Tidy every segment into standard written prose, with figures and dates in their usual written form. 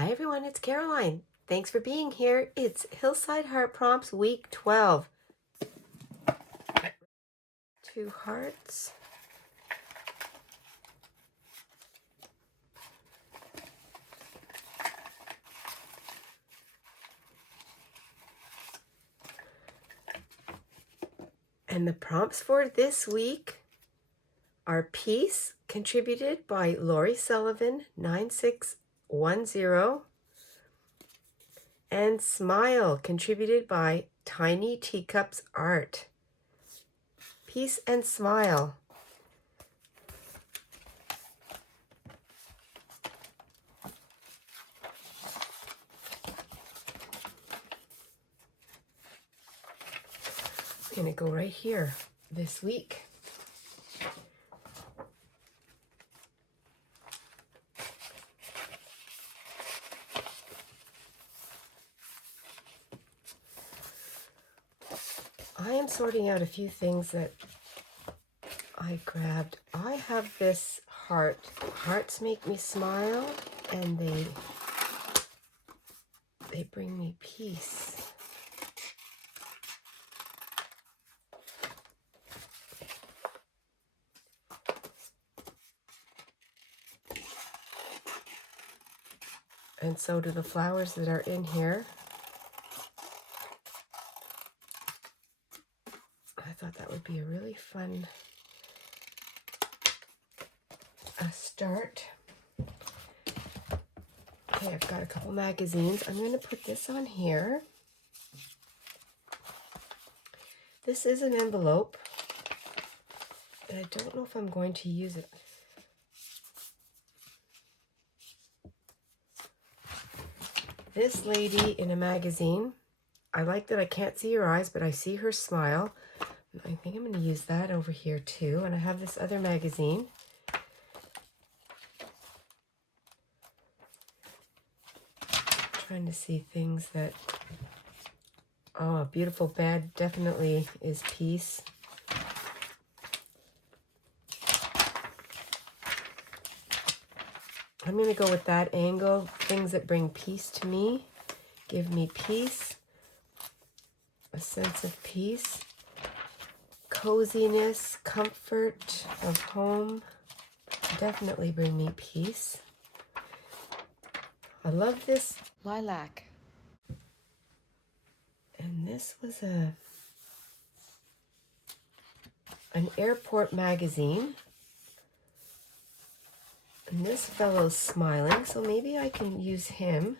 Hi everyone, it's Caroline. Thanks for being here. It's Hillside Heart Prompts Week 12. 2 hearts. And the prompts for this week are Peace, contributed by Lori Sullivan, 9610, and Smile, contributed by Tiny Teacups Art. Peace and Smile. I'm going to go right here this week. I am sorting out a few things that I grabbed. I have this heart. Hearts make me smile, and they bring me peace. And so do the flowers that are in here. I thought that would be a really fun start. Okay, I've got a couple magazines. I'm going to put this on here. This is an envelope, and I don't know if I'm going to use it. This lady in a magazine, I like that I can't see her eyes, but I see her smile. I think I'm going to use that over here too. And I have this other magazine. Trying to see things that, oh, a beautiful bed definitely is peace. I'm going to go with that angle. Things that bring peace to me, give me peace, a sense of peace, coziness, comfort of home, definitely bring me peace. I love this lilac. And this was an airport magazine. And this fellow's smiling, so maybe I can use him.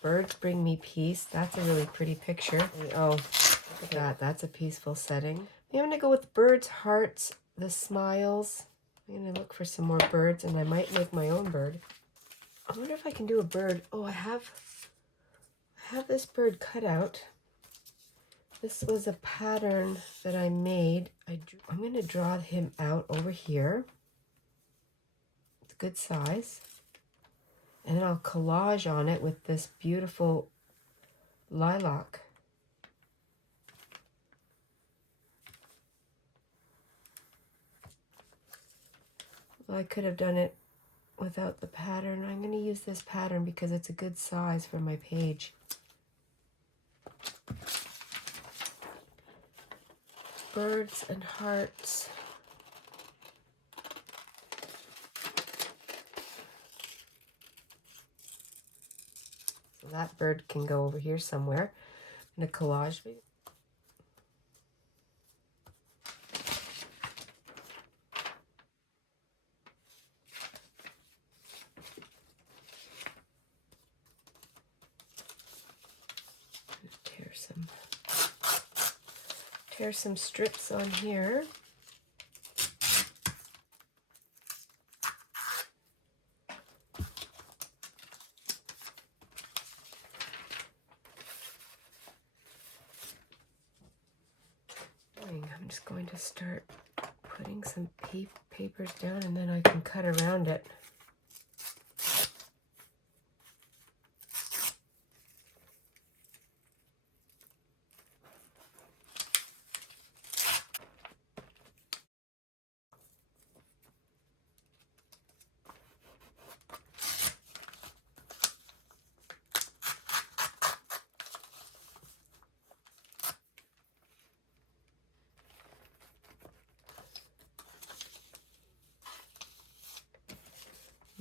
Birds bring me peace. That's a really pretty picture. Oh, look at that. That's a peaceful setting. I'm going to go with birds, hearts, the smiles. I'm going to look for some more birds, and I might make my own bird. I wonder if I can do a bird. Oh, I have this bird cut out. This was a pattern that I made. I'm going to draw him out over here. It's a good size. And then I'll collage on it with this beautiful lilac. Well, I could have done it without the pattern. I'm going to use this pattern because it's a good size for my page. Birds and hearts. So that bird can go over here somewhere in a collage. Tear some strips on here. I'm just going to start putting some papers down, and then I can cut around it.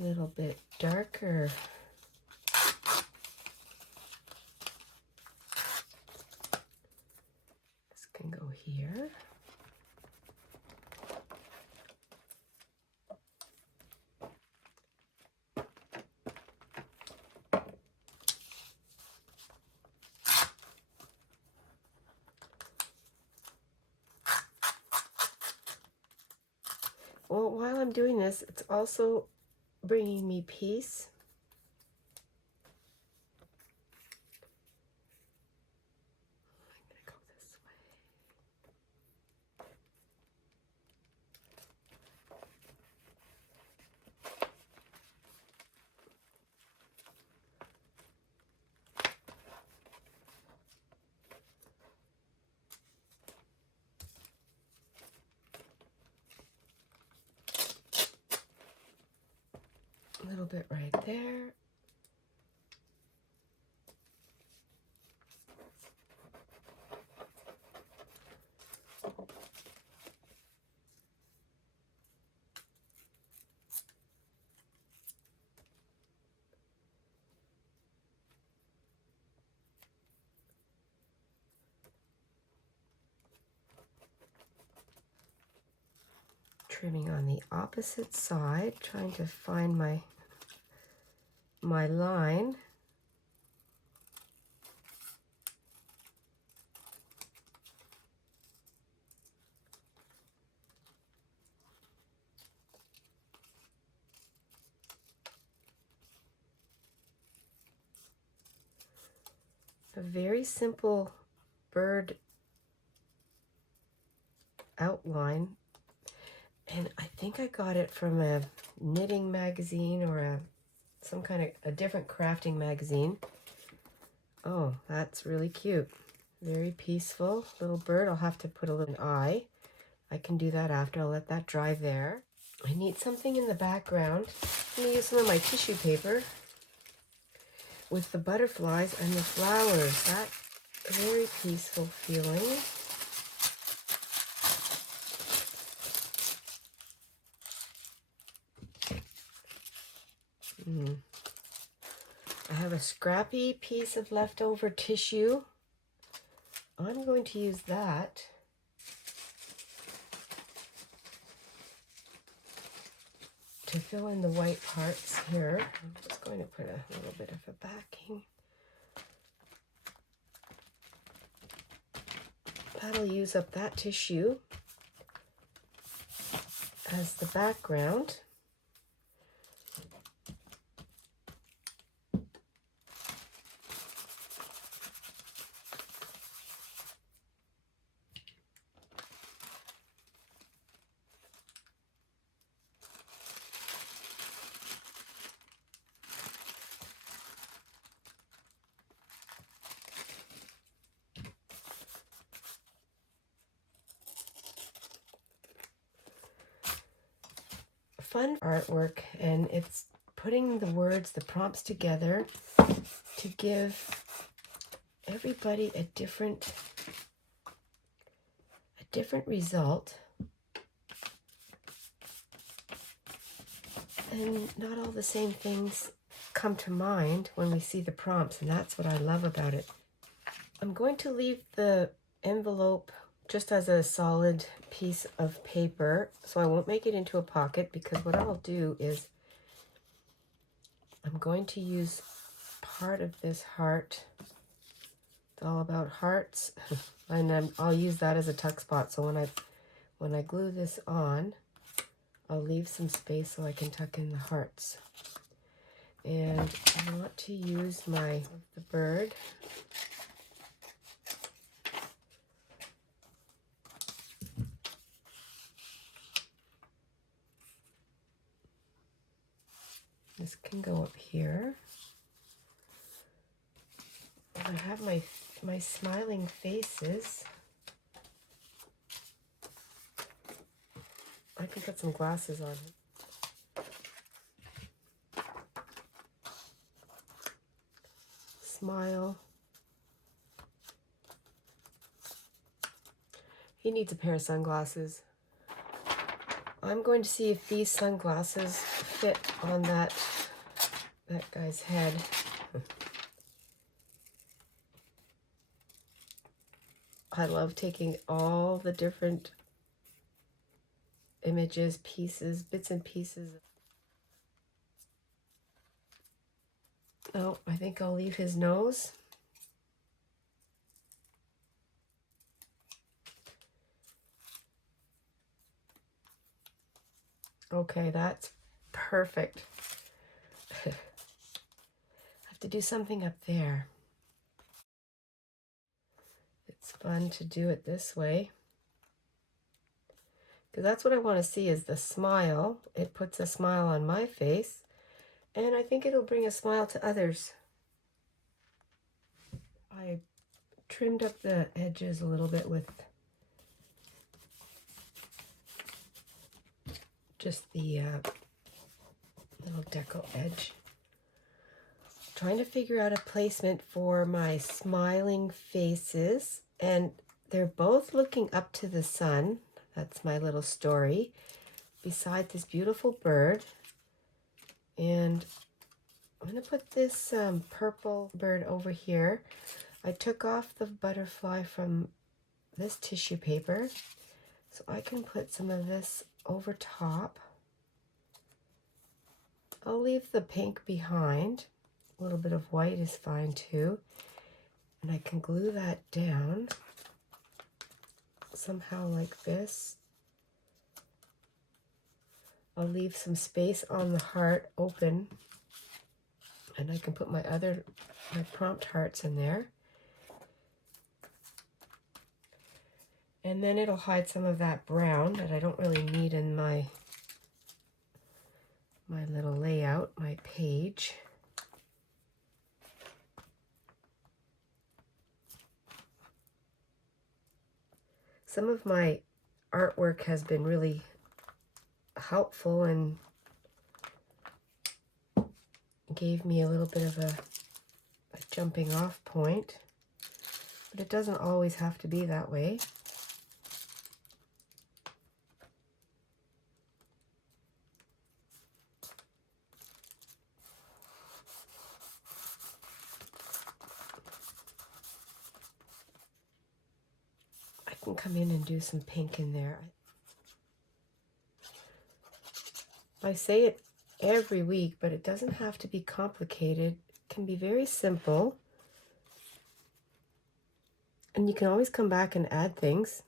A little bit darker. This can go here. Well, while I'm doing this, it's also bringing me peace. I'm going to go this way. A little bit right there. Trimming on the opposite side, trying to find my line. A very simple bird outline, and I think I got it from a knitting magazine or some kind of a different crafting magazine. Oh, that's really cute. Very peaceful little bird. I'll have to put a little eye. I can do that after. I'll let that dry there. I need something in the background. I'm going to use some of my tissue paper with the butterflies and the flowers. That very peaceful feeling. I have a scrappy piece of leftover tissue. I'm going to use that to fill in the white parts here. I'm just going to put a little bit of a backing. That'll use up that tissue as the background. Fun artwork, and it's putting the words, the prompts together to give everybody a different result, and not all the same things come to mind when we see the prompts, and that's what I love about it. I'm going to leave the envelope just as a solid piece of paper, so I won't make it into a pocket, because what I'll do is I'm going to use part of this heart. It's all about hearts, and I'll use that as a tuck spot, so when I glue this on, I'll leave some space so I can tuck in the hearts. And I want to use the bird. This can go up here. And I have my smiling faces. I can put some glasses on. Smile. He needs a pair of sunglasses. I'm going to see if these sunglasses fit on that guy's head. I love taking all the different images, pieces, bits and pieces. Oh, I think I'll leave his nose. Okay, that's perfect. I have to do something up there. It's fun to do it this way, because that's what I want to see, is the smile. It puts a smile on my face, and I think it'll bring a smile to others. I trimmed up the edges a little bit with just the little deco edge. Trying to figure out a placement for my smiling faces, and they're both looking up to the sun. That's my little story, beside this beautiful bird. And I'm going to put this purple bird over here. I took off the butterfly from this tissue paper, so I can put some of this over top. I'll leave the pink behind. A little bit of white is fine too. And I can glue that down somehow like this. I'll leave some space on the heart open, and I can put my prompt hearts in there. And then it'll hide some of that brown that I don't really need in my little layout, my page. Some of my artwork has been really helpful and gave me a little bit of a jumping off point, but it doesn't always have to be that way. I can come in and do some pink in there. I say it every week, but it doesn't have to be complicated. It can be very simple. And you can always come back and add things.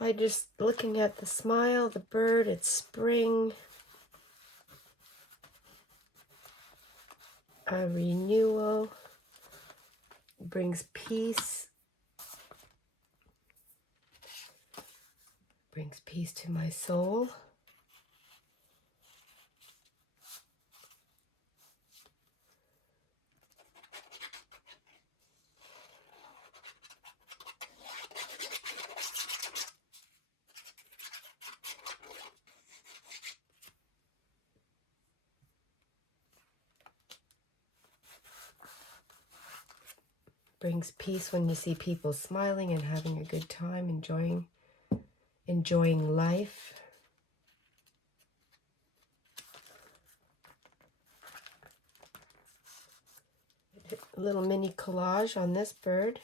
I just looking at the smile, the bird, it's spring. A renewal brings peace. Brings peace to my soul. Brings peace when you see people smiling and having a good time, enjoying life. A little mini collage on this bird.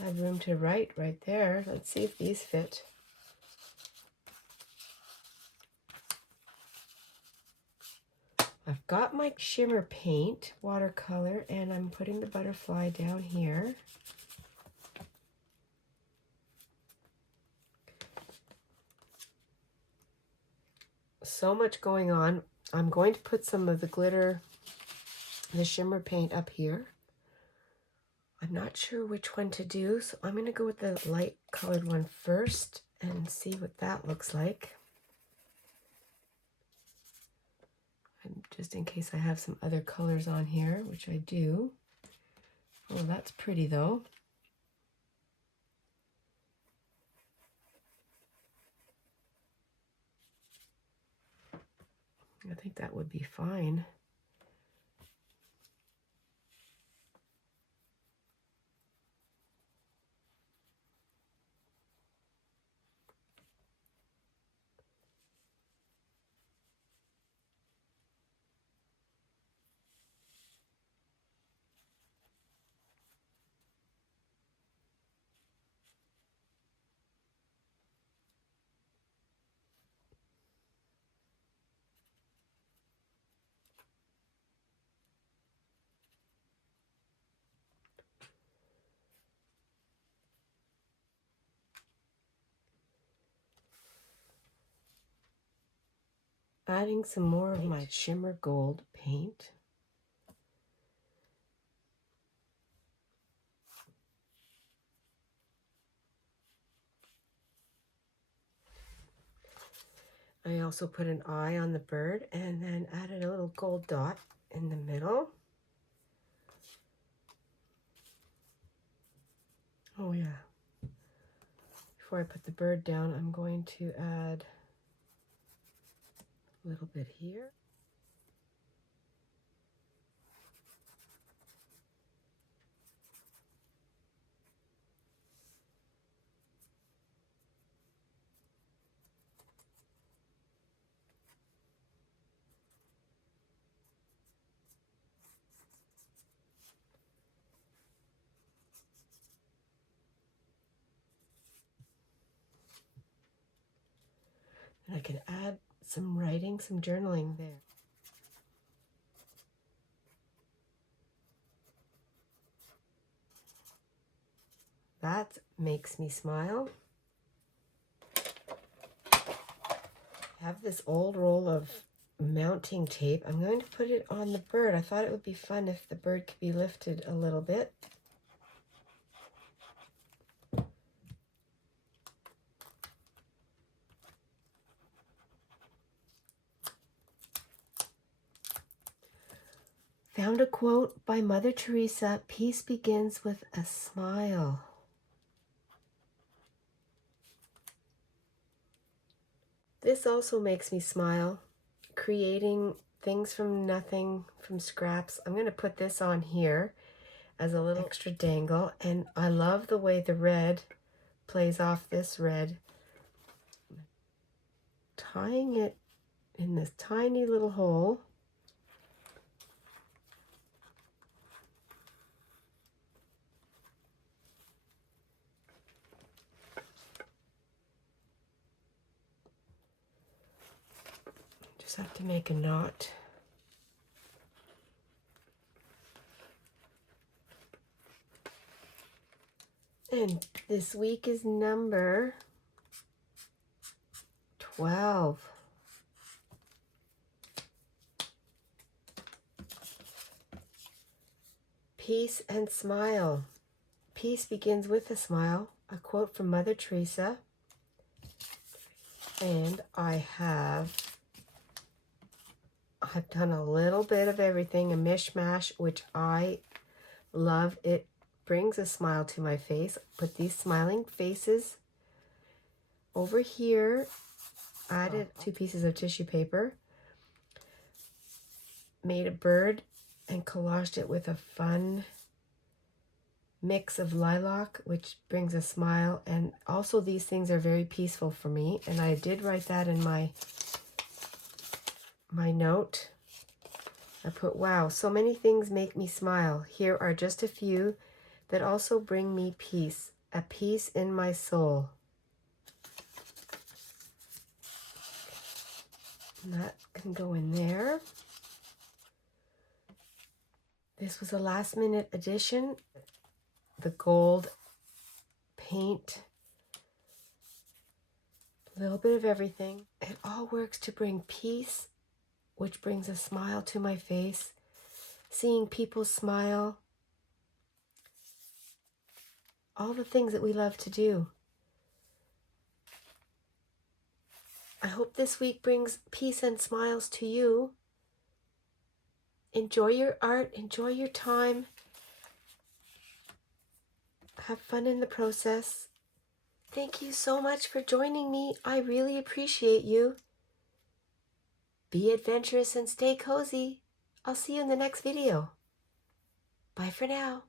I have room to write right there. Let's see if these fit. I've got my shimmer paint, watercolor, and I'm putting the butterfly down here. So much going on. I'm going to put some of the glitter, the shimmer paint up here. I'm not sure which one to do, so I'm going to go with the light colored one first and see what that looks like. And just in case I have some other colors on here, which I do. Oh, that's pretty though. I think that would be fine. Adding some more of my shimmer gold paint. I also put an eye on the bird and then added a little gold dot in the middle. Oh yeah. Before I put the bird down, I'm going to add a little bit here. And I can add some writing, some journaling there. That makes me smile. I have this old roll of mounting tape. I'm going to put it on the bird. I thought it would be fun if the bird could be lifted a little bit. Found a quote by Mother Teresa, "Peace begins with a smile." This also makes me smile, creating things from nothing, from scraps. I'm going to put this on here as a little extra dangle, and I love the way the red plays off this red. Tying it in this tiny little hole. Just have to make a knot. And this week is number 12. Peace and smile. Peace begins with a smile. A quote from Mother Teresa. And I've done a little bit of everything, a mishmash, which I love. It brings a smile to my face. Put these smiling faces over here. Added 2 pieces of tissue paper. Made a bird and collaged it with a fun mix of lilac, which brings a smile. And also these things are very peaceful for me. And I did write that in my note. I put, wow, so many things make me smile. Here are just a few that also bring me peace, a peace in my soul. And that can go in there. This was a last minute addition. The gold paint, a little bit of everything. It all works to bring peace, which brings a smile to my face. Seeing people smile. All the things that we love to do. I hope this week brings peace and smiles to you. Enjoy your art, enjoy your time. Have fun in the process. Thank you so much for joining me. I really appreciate you. Be adventurous and stay cozy. I'll see you in the next video. Bye for now.